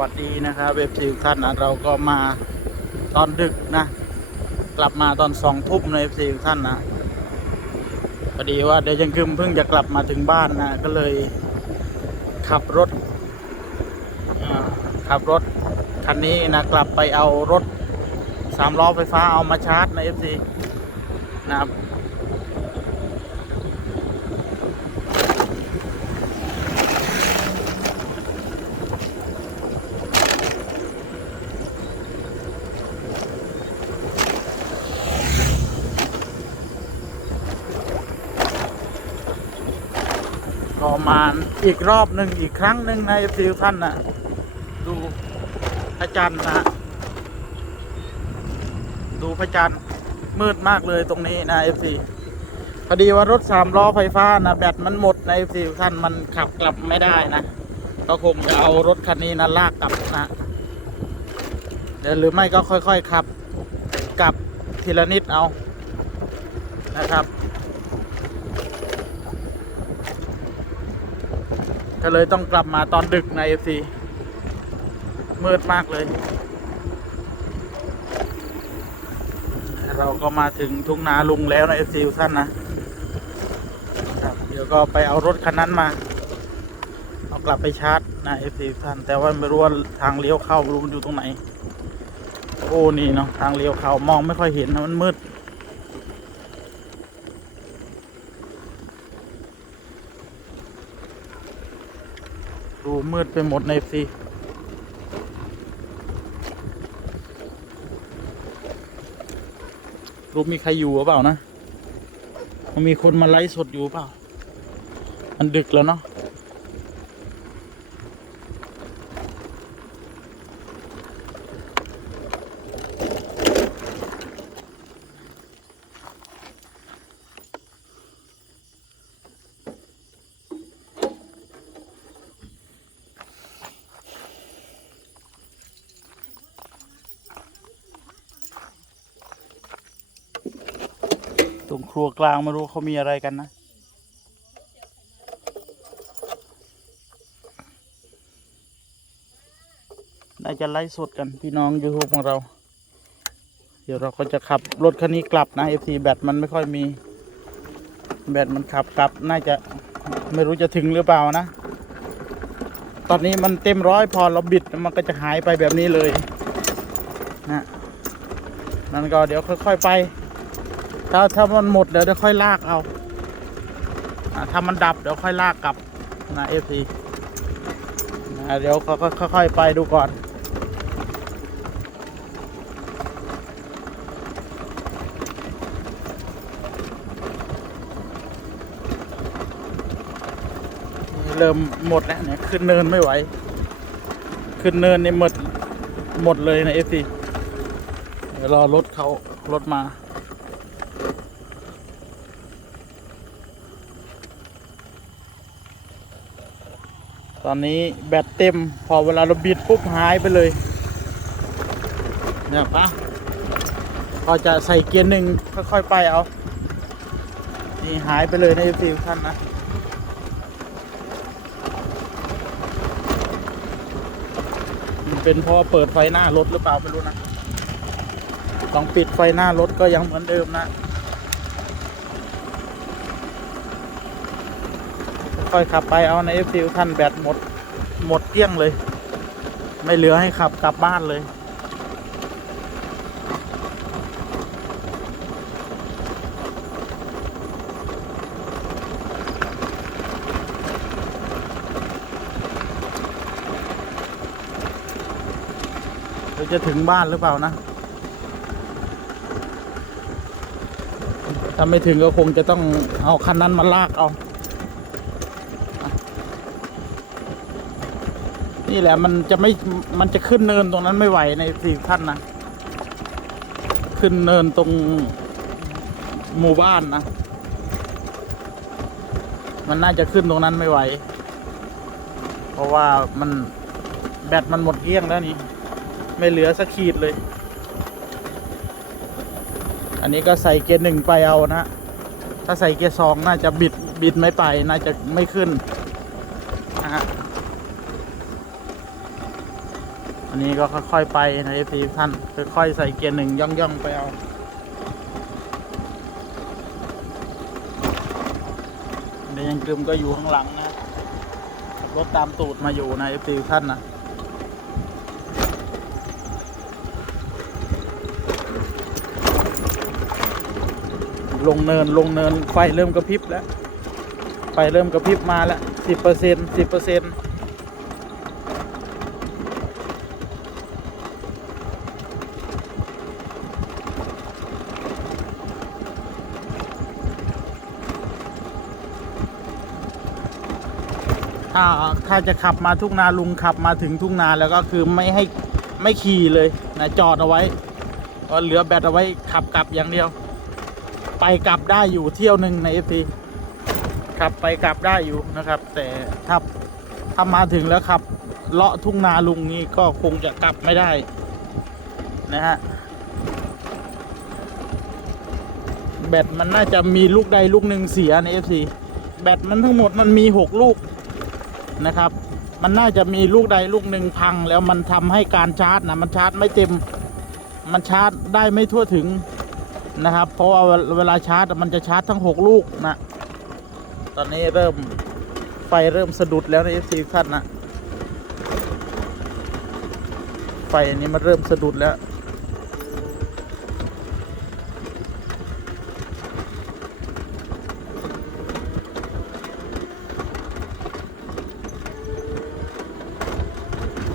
วัสดีนะครับเว็บซีท่านนะเราก็มาตอนดึกนะ กลับมาตอนสองทุ่มในเว็บซีท่านนะพอดีว่าเดี๋ยวยังคืมเพิ่งจะกลับมาถึงบ้านนะก็เลยขับรถขับรถคันนี้นะกลับไปเอารถสามล้อไฟฟ้าเอามาชาร์จในเอฟซีนะครับ ก็ มาอีกรอบหนึ่งอีกครั้งหนึ่งในฟิวท่านนะดูพระจันทร์นะฮะดูพระจันทร์มืดมากเลยตรงนี้นะเอฟซีพอดีว่ารถสามล้อไฟฟ้านะแบตมันหมดในฟิวท่านมันขับกลับไม่ได้นะก็คงจะเอารถคันนี้นะลากกลับนะเดี๋ยวหรือไม่ก็ค่อยๆขับกลับทีละนิดเอานะครับ ก็เลยต้องกลับมาตอนดึกใน FC มืดมากเลย เราก็มาถึงทุ่งนาลุงแล้วใน FC ท่านนะเดี๋ยวก็ไปเอารถคันนั้นมา เอากลับไปชาร์จนะ FC ท่าน แต่ว่าไม่รู้ว่าทางเลี้ยวเข้าไม่รู้มันอยู่ตรงไหน โอ้นี่เนาะทางเลี้ยวเข้ามองไม่ค่อยเห็นนะมันมืด ดูมืดไปหมดในซีรูปมีใครอยู่หรือเปล่านะ มันมีคนมาไลฟ์สดอยู่เปล่า มันดึกแล้วเนาะ ครัวกลางไม่รู้เขามีอะไรกันนะ น่าจะไลฟ์สดกันพี่น้องยูทูบของเรา เดี๋ยวเราก็จะขับรถคันนี้กลับนะ FC แบตมันไม่ค่อยมี แบตมันขับกลับ น่าจะไม่รู้จะถึงหรือเปล่านะ ตอนนี้มันเต็มร้อยพอเราบิดมันก็จะหายไปแบบนี้เลยนะนั่นก็เดี๋ยวค่อย ๆ ไป ถ้าถ้ามันหมดเดี๋ยวเดี๋ยวค่อยลากเอาถ้ามันดับเดี๋ยวค่อยลากกลับนะเอฟซีนะเดี๋ยวเขาก็ค่อยๆไปดูก่อนเริ่มหมดแล้วเนี่ยขึ้นเนินไม่ไหว ขึ้นเนินนี่หมดหมดเลยนะเอฟซีเดี๋ยวรอรถเขารถมา ตอนนี้แบตเต็ม พอเวลาเราบิดปุ๊บหายไปเลย เนี่ยปะพอจะใส่เกียร์หนึ่งค่อยๆไปเอา นี่หายไปเลยในฟิวท่านนะมันเป็นเพราะเปิดไฟหน้ารถหรือเปล่าไม่รู้นะลองปิดไฟหน้ารถก็ยังเหมือนเดิมนะ ค่อยขับไปเอาในเอฟซิลท่านแบตหมดหมดเกลี้ยงเลย ไม่เหลือให้ขับกลับบ้านเลยเดี๋ยวจะถึงบ้านหรือเปล่านะ ถ้าไม่ถึงก็คงจะต้องเอาคันนั้นมาลากเอา นี่แหละมันจะไม่มันจะขึ้นเนินตรงนั้นไม่ไหวในสี่ขั้นนะขึ้นเนินตรงหมู่บ้านนะ มันน่าจะขึ้นตรงนั้นไม่ไหว เพราะว่ามันแบตมันหมดเกลี้ยงแล้วนี่ ไม่เหลือสักขีดเลย อันนี้ก็ใส่เกียร์หนึ่งไปเอานะ ถ้าใส่เกียร์สองน่าจะบิดบิดไม่ไป น่าจะไม่ขึ้นนะฮะ อันนี้ก็ค่อยๆไปนะเอฟซีท่านค่อยๆใส่เกียร์หนึ่งย่องๆไปเอาเดยังกลึมก็อยู่ข้างหลังนะรถตามตูดมาอยู่นเอฟซีท่านนะลงเนินลงเนินไฟเริ่มกระพริบแล้ว ไฟเริ่มกระพริบมาแล้วสิบเปอร์เซ็นสิบเปอร์เซ็น ถ้าถ้าจะขับมาทุ่งนาลุงขับมาถึงทุ่งนาแล้วก็คือไม่ให้ไม่ขี่เลยนะจอดเอาไว้ก็เหลือแบตเอาไว้ขับกลับอย่างเดียว ไปกลับได้อยู่เที่ยวหนึ่งในเอฟซีขับไปกลับได้อยู่นะครับ แต่ถ้าถ้ามาถึงแล้วขับเลาะทุ่งนาลุงนี้ก็คงจะกลับไม่ได้นะฮะแบตมันน่าจะมีลูกใดลูกหนึ่งเสียใน FC แบตมันทั้งหมดมันมีหกลูก นะครับ มันน่าจะมีลูกใดลูกหนึ่งพังแล้วมันทำให้การชาร์จนะมันชาร์จไม่เต็ม มันชาร์จได้ไม่ทั่วถึงนะครับ เพราะว่าเวลาชาร์จมันจะชาร์จทั้งหกลูกนะตอนนี้เริ่มไฟเริ่มสะดุดแล้วในเอฟซีท่านนะไฟอันนี้มันเริ่มสะดุดแล้ว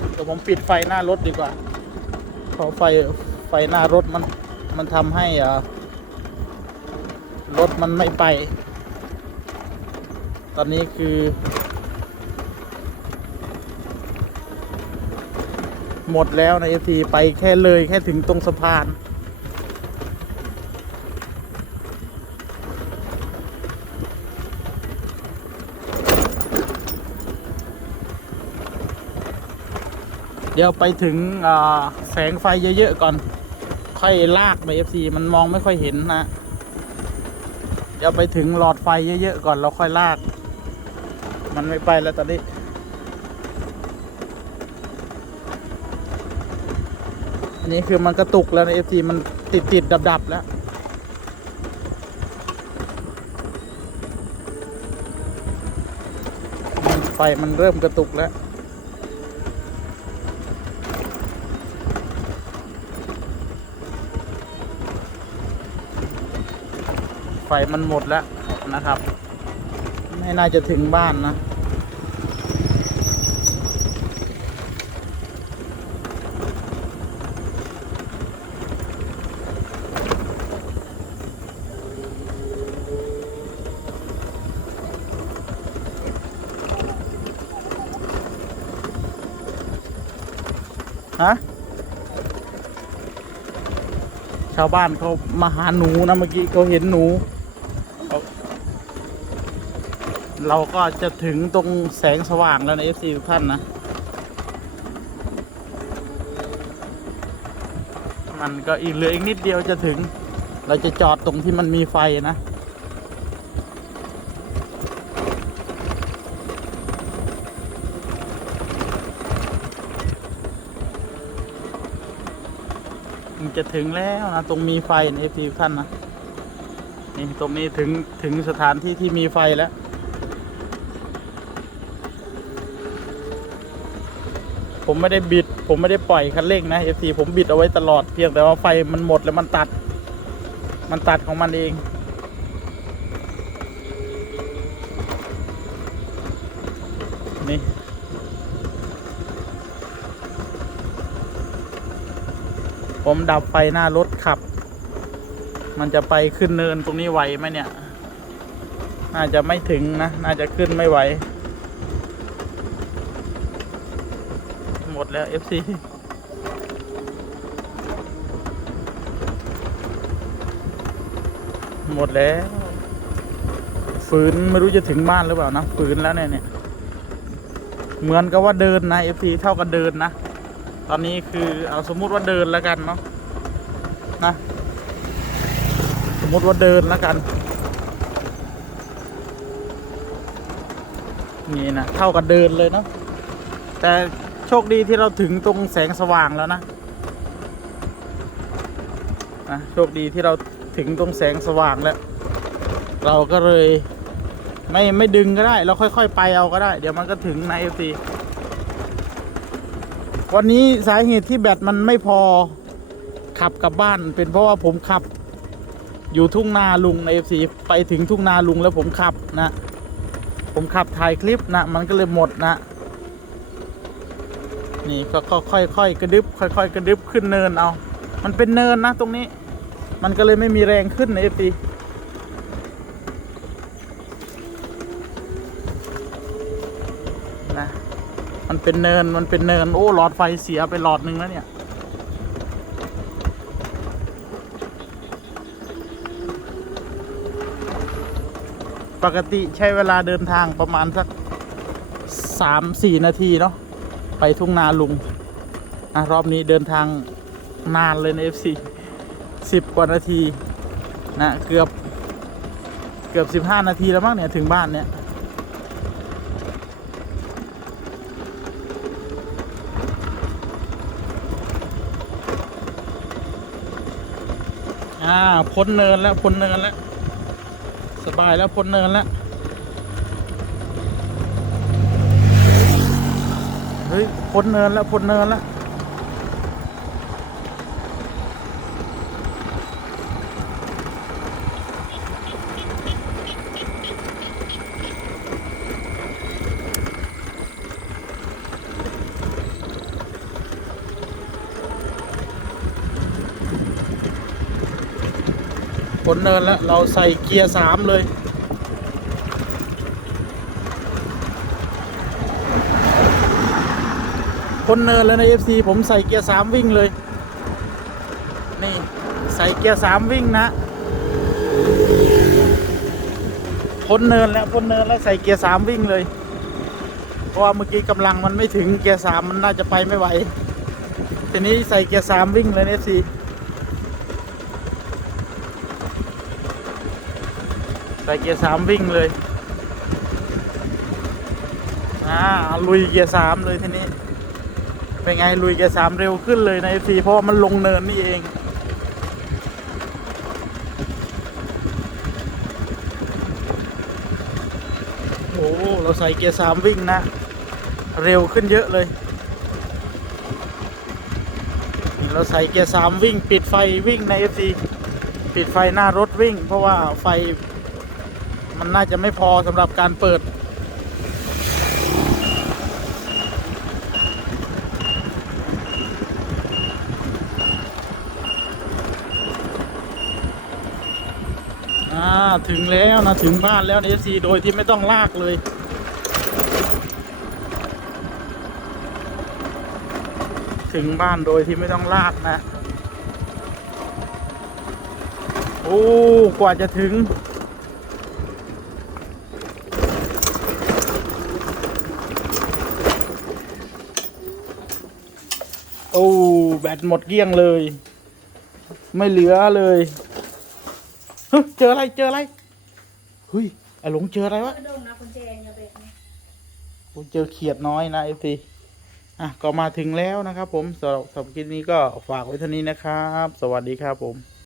เดี๋ยว ผมปิดไฟหน้ารถดีกว่าเพราะไฟไฟหน้ารถมันมันทำให้อ่ารถมันไม่ไป ตอนนี้คือ หมดแล้วในเอฟทีไปแค่เลยแค่ถึงตรงสะพาน เดี๋ยวไปถึงแสงไฟเยอะ ๆ ก่อน ค่อยลากไปเอฟซีมันมองไม่ค่อยเห็นนะ เดี๋ยวไปถึงหลอดไฟเยอะ ๆ ก่อนเราค่อยลาก มันไม่ไปแล้วตอนนี้อันนี้คือมันกระตุกแล้วในเอฟซีมันติดติดดับดับ ๆ แล้วไฟมันเริ่มกระตุกแล้ว ไฟมันหมดแล้วนะครับ ไม่น่าจะถึงบ้านนะ ฮะชาวบ้านเขามาหาหนูนะเมื่อกี้เขาเห็นหนูเขา เราก็จะถึงตรงแสงสว่างแล้วใน FC ทุกท่านนะ มันก็อีกเหลืออีกนิดเดียวจะถึง เราจะจอดตรงที่มันมีไฟนะมันจะถึงแล้วนะ ตรงมีไฟใน FC ทุกท่านนะ นี่ตรงนี้ถึงถึงสถานที่ที่มีไฟแล้ว ผมไม่ได้บิด ผมไม่ได้ปล่อยคันเร่งนะเอซีผมบิดเอาไว้ตลอดเพียงแต่ว่าไฟมันหมดแล้วมันตัด มันตัดของมันเองนี่ผมดับไฟหน้ารถขับ มันจะไปขึ้นเนินตรงนี้ไหวไหมเนี่ย น่าจะไม่ถึงนะ น่าจะขึ้นไม่ไหว หม ดแล้ว FC หมดแล้ว ฝืนไม่รู้จะถึงบ้านหรือเปล่านะ ฝืนแล้วเนี่ยเนี่ย เหมือนกับว่าเดินนะ FC เท่ากับเดินนะ ตอนนี้คือเอาสมมุติว่าเดินแล้วกันเนาะนะ สมมติว่าเดินแล้วกัน นี่นะ เท่ากับเดินเลยเนาะแต่ โชคดีที่เราถึงตรงแสงสว่างแล้วนะนะโชคดีที่เราถึงตรงแสงสว่างแล้ว เราก็เลยไม่ไม่ดึงก็ได้ เราค่อย ๆ ไปเอาก็ได้ เดี๋ยวมันก็ถึงในเอฟซีวันนี้สาเหตุที่แบตมันไม่พอขับกลับบ้าน เป็นเพราะว่าผมขับ อยู่ทุ่งนาลุงในเอฟซีไปถึงทุ่งนาลุงแล้วผมขับนะ ผมขับถ่ายคลิปนะ มันก็เลยหมดนะ นี่ก็ค่อยๆกระดึบค่อย ๆ กระดึบขึ้นเนินเอา มันเป็นเนินนะตรงนี้ มันก็เลยไม่มีแรงขึ้นในเอฟซีนะมันเป็นเนินมันเป็นเนินโอ้หลอดไฟเสียไปหลอดหนึ่งแล้วเนี่ยปกติใช้เวลาเดินทางประมาณสักสามสี่นาทีเนาะ ไปทุ่งนาลุงอะรอบนี้เดินทางนานเลยใน FC สิบกว่านาทีนะเกือบเกือบสิบห้านาทีแล้วมั้งเนี่ยถึงบ้านเนี่ยอ่าพ้นเนินแล้วพ้นเนินแล้ว สบายแล้วพ้นเนินแล้ว ฮ้ยพ้นเนินแล้วพ้นเนินแล้วพ้นเนินแล้ว เราใส่เกียร์สามเลย พ้นเนินแล้วใน FC ผมใส่เกียร์สามวิ่งเลย นี่ใส่เกียร์สามวิ่งนะพ้นเนินแล้วพ้นเนินแล้วใส่เกียร์สามวิ่งเลย เพราะว่าเมื่อกี้กำลังมันไม่ถึงเกียร์สามมันน่าจะไปไม่ไหว ทีนี้ใส่เกียร์สามวิ่งเลยใน FC ใส่เกียร์สามวิ่งเลยอ่าลุยเกียร์สามเลยทีนี้ เป็นไงลุยเกียร์สามเร็วขึ้นเลยในฟีเพราะว่ามันลงเนินนี่เองโอ้เราใส่เกียร์สามวิ่งนะ เร็วขึ้นเยอะเลย เราใส่เกียร์สามวิ่ง ปิดไฟวิ่งใน FC ปิดไฟหน้ารถวิ่ง เพราะว่าไฟมันน่าจะไม่พอสำหรับการเปิด อ่า ถึงแล้วนะถึงบ้านแล้วเอซีโดยที่ไม่ต้องลากเลย ถึงบ้านโดยที่ไม่ต้องลากนะ โอ้กว่าจะถึง โอ้ แบตหมดเกลี้ยงเลย ไม่เหลือเลย เฮ้ยเจออะไรเจออะไรเฮ้ยไอ้หลงเจออะไรวะ กระดงนะคุณแจงอย่าเบรกนะผมเจอเขียดน้อยนะเอฟซีอะ ก็มาถึงแล้วนะครับผมสำหรับสำหรับคลิปนี้ก็ฝากไว้เท่านี้นะครับ สวัสดีครับผม